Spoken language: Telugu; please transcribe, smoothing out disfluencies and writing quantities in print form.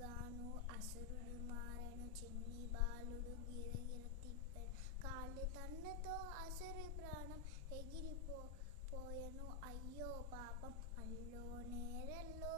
గాను అసురుడు మారెను చిన్ని బాలుడు గిరగిర తిప్పెను కాళ్ళు తన్నతో అసురు ప్రాణం ఎగిరిపోయెను అయ్యో పాపం అల్లో నేరెల్లో